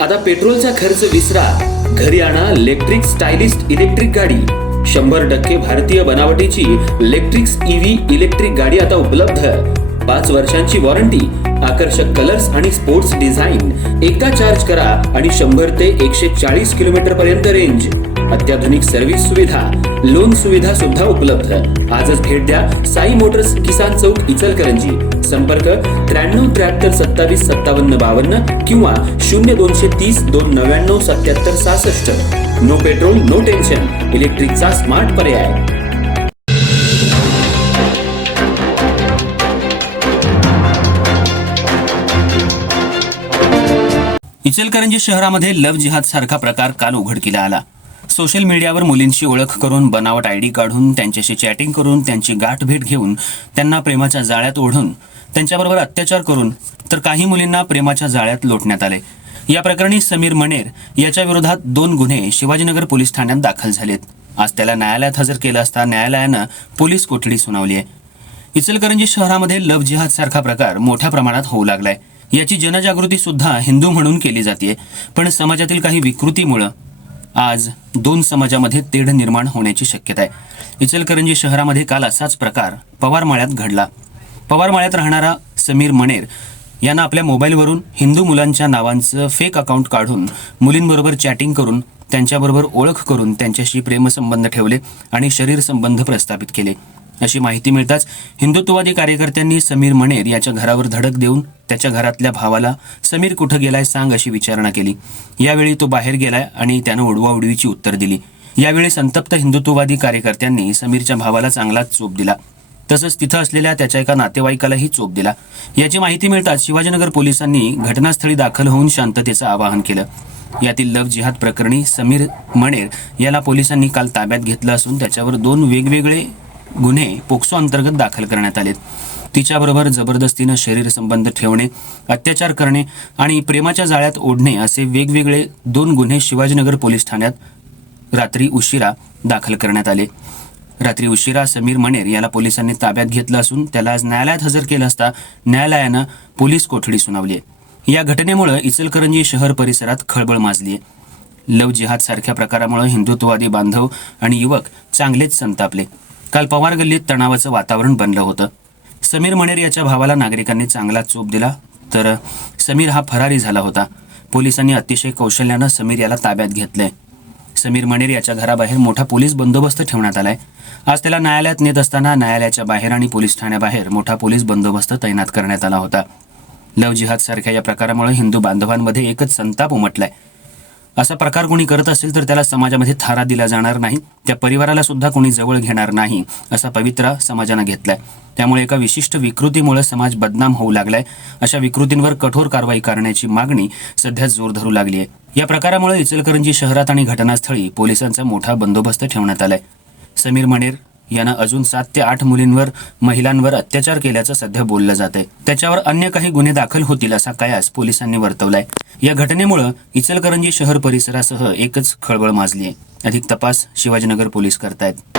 आता पेट्रोलचा खर्च विसरा, घरी आणा इलेक्ट्रिक स्टायलिस्ट इलेक्ट्रिक गाडी। 100% भारतीय बनावटीची इलेक्ट्रिक्स ईव्ही इलेक्ट्रिक गाडी आता उपलब्ध। 5 वर्षांची वॉरंटी, आकर्षक कलर्स आणि स्पोर्ट्स डिझाइन। एकदा चार्ज करा आणि 100 ते 140 किलोमीटर पर्यंत रेंज। अत्याधुनिक सर्व्हिस सुविधा, लोन सुविधा सुद्धा उपलब्ध। आजच भेट द्या साई मोटर्स, किसान चौक, इचलकरंजी। संपर्क 93 73 27 57 52 किंवा 0230 299 77 66। नो पेट्रोल नो टेन्शन, इलेक्ट्रिकचा स्मार्ट पर्याय। इचलकरंजी शहरामध्ये लव्ह जिहाद सारखा प्रकार काल उघडकीला आला। सोशल मीडियावर मुलींची ओळख करून बनावट आयडी काढून त्यांच्याशी चॅटिंग करून त्यांची गाठभेट घेऊन त्यांना प्रेमाच्या जाळ्यात ओढून त्यांच्याबरोबर अत्याचार करून तर काही मुलींना प्रेमाच्या जाळ्यात लोटण्यात आले। या प्रकरणी समीर मणेर याच्या विरोधात 2 गुन्हे शिवाजीनगर पोलीस ठाण्यात दाखल झालेत। आज त्याला न्यायालयात हजर केलं असता न्यायालयानं पोलीस कोठडी सुनावली आहे। इचलकरंजी शहरामध्ये लव्ह जिहाद सारखा प्रकार मोठ्या प्रमाणात होऊ लागलाय। याची जनजागृती सुद्धा हिंदू म्हणून केली जाते, पण समाजातील काही विकृतीमुळे आज 2 समाजामध्ये तेढ निर्माण होण्याची शक्यता आहे। इचलकरंजी शहरामध्ये काल असाच प्रकार पवारमाळ्यात घडला। पवारमाळ्यात राहणारा समीर मणेर यांना आपल्या मोबाईलवरून हिंदू मुलांच्या नावांचं फेक अकाउंट काढून मुलींबरोबर चॅटिंग करून त्यांच्याबरोबर ओळख करून त्यांच्याशी प्रेमसंबंध ठेवले आणि शरीर संबंध प्रस्थापित केले। अशी माहिती मिळताच हिंदुत्ववादी कार्यकर्त्यांनी समीर मणेर याच्या घरावर धडक देऊन त्याच्या घरातल्या भावाला समीर कुठं गेलाय सांग अशी विचारणा केली। यावेळी तो बाहेर गेलाय आणि त्यानं उडवाउडवीची उत्तर दिली। यावेळी संतप्त हिंदुत्ववादी कार्यकर्त्यांनी समीरच्या भावाला चांगलाच चोप दिला, तसंच तिथं असलेल्या त्याच्या एका नातेवाईकालाही चोप दिला। याची माहिती मिळताच शिवाजीनगर पोलिसांनी घटनास्थळी दाखल होऊन शांततेचं आवाहन केलं। यातील लव्ह जिहाद प्रकरणी समीर मणेर याला पोलिसांनी काल ताब्यात घेतलं असून त्याच्यावर 2 वेगवेगळे गुन्हे पोक्सो अंतर्गत दाखल करण्यात आलेत। तिच्याबरोबर जबरदस्तीनं शरीर संबंध ठेवणे, अत्याचार करणे आणि प्रेमाच्या जाळ्यात ओढणे असे वेगवेगळे 2 गुन्हे शिवाजीनगर पोलीस ठाण्यात रात्री उशिरा दाखल करण्यात आले। रात्री उशिरा समीर मणेर याला पोलिसांनी ताब्यात घेतलं असून त्याला आज न्यायालयात हजर केलं असता न्यायालयानं पोलीस कोठडी सुनावली आहे। या घटनेमुळे इचलकरंजी शहर परिसरात खळबळ माजली आहे। लव्ह जिहाद सारख्या प्रकारामुळे हिंदुत्ववादी बांधव आणि युवक चांगलेच संतापले। काल पवार गल्लीत तणावाचं वातावरण बनलं होतं। समीर मणेर याच्या भावाला नागरिकांनी चांगला चोप दिला, तर समीर हा फरारी झाला होता। पोलिसांनी अतिशय कौशल्यानं समीर याला ताब्यात घेतलंय। समीर मणेर याच्या घराबाहेर मोठा पोलीस बंदोबस्त ठेवण्यात आलाय। आज त्याला न्यायालयात नेत असताना न्यायालयाच्या बाहेर आणि पोलीस ठाण्याबाहेर मोठा पोलीस बंदोबस्त तैनात करण्यात आला होता। लव्ह जिहाद सारख्या या प्रकारामुळे हिंदू बांधवांमध्ये एकच संताप उमटलाय। असा प्रकार कोणी करत असेल तर त्याला समाजामध्ये थारा दिला जाणार नाही, त्या परिवाराला सुद्धा कोणी जवळ घेणार नाही असा पवित्रा समाजानं घेतलाय। त्यामुळे एका विशिष्ट विकृतीमुळे समाज बदनाम होऊ लागलाय। अशा विकृतींवर कठोर कारवाई करण्याची मागणी सध्या जोर धरू लागली आहे। या प्रकारामुळे इचलकरंजी शहरात आणि घटनास्थळी पोलिसांचा मोठा बंदोबस्त ठेवण्यात आलाय। समीर मणेर यानं अजून 7 ते 8 मुलींवर महिलांवर अत्याचार केल्याचं सध्या बोललं जातंय। त्याच्यावर अन्य काही गुन्हे दाखल होतील असा कयास पोलिसांनी वर्तवलाय। या घटनेमुळे इचलकरंजी शहर परिसरासह एकच खळबळ माजली आहे। अधिक तपास शिवाजीनगर पोलीस करतायत।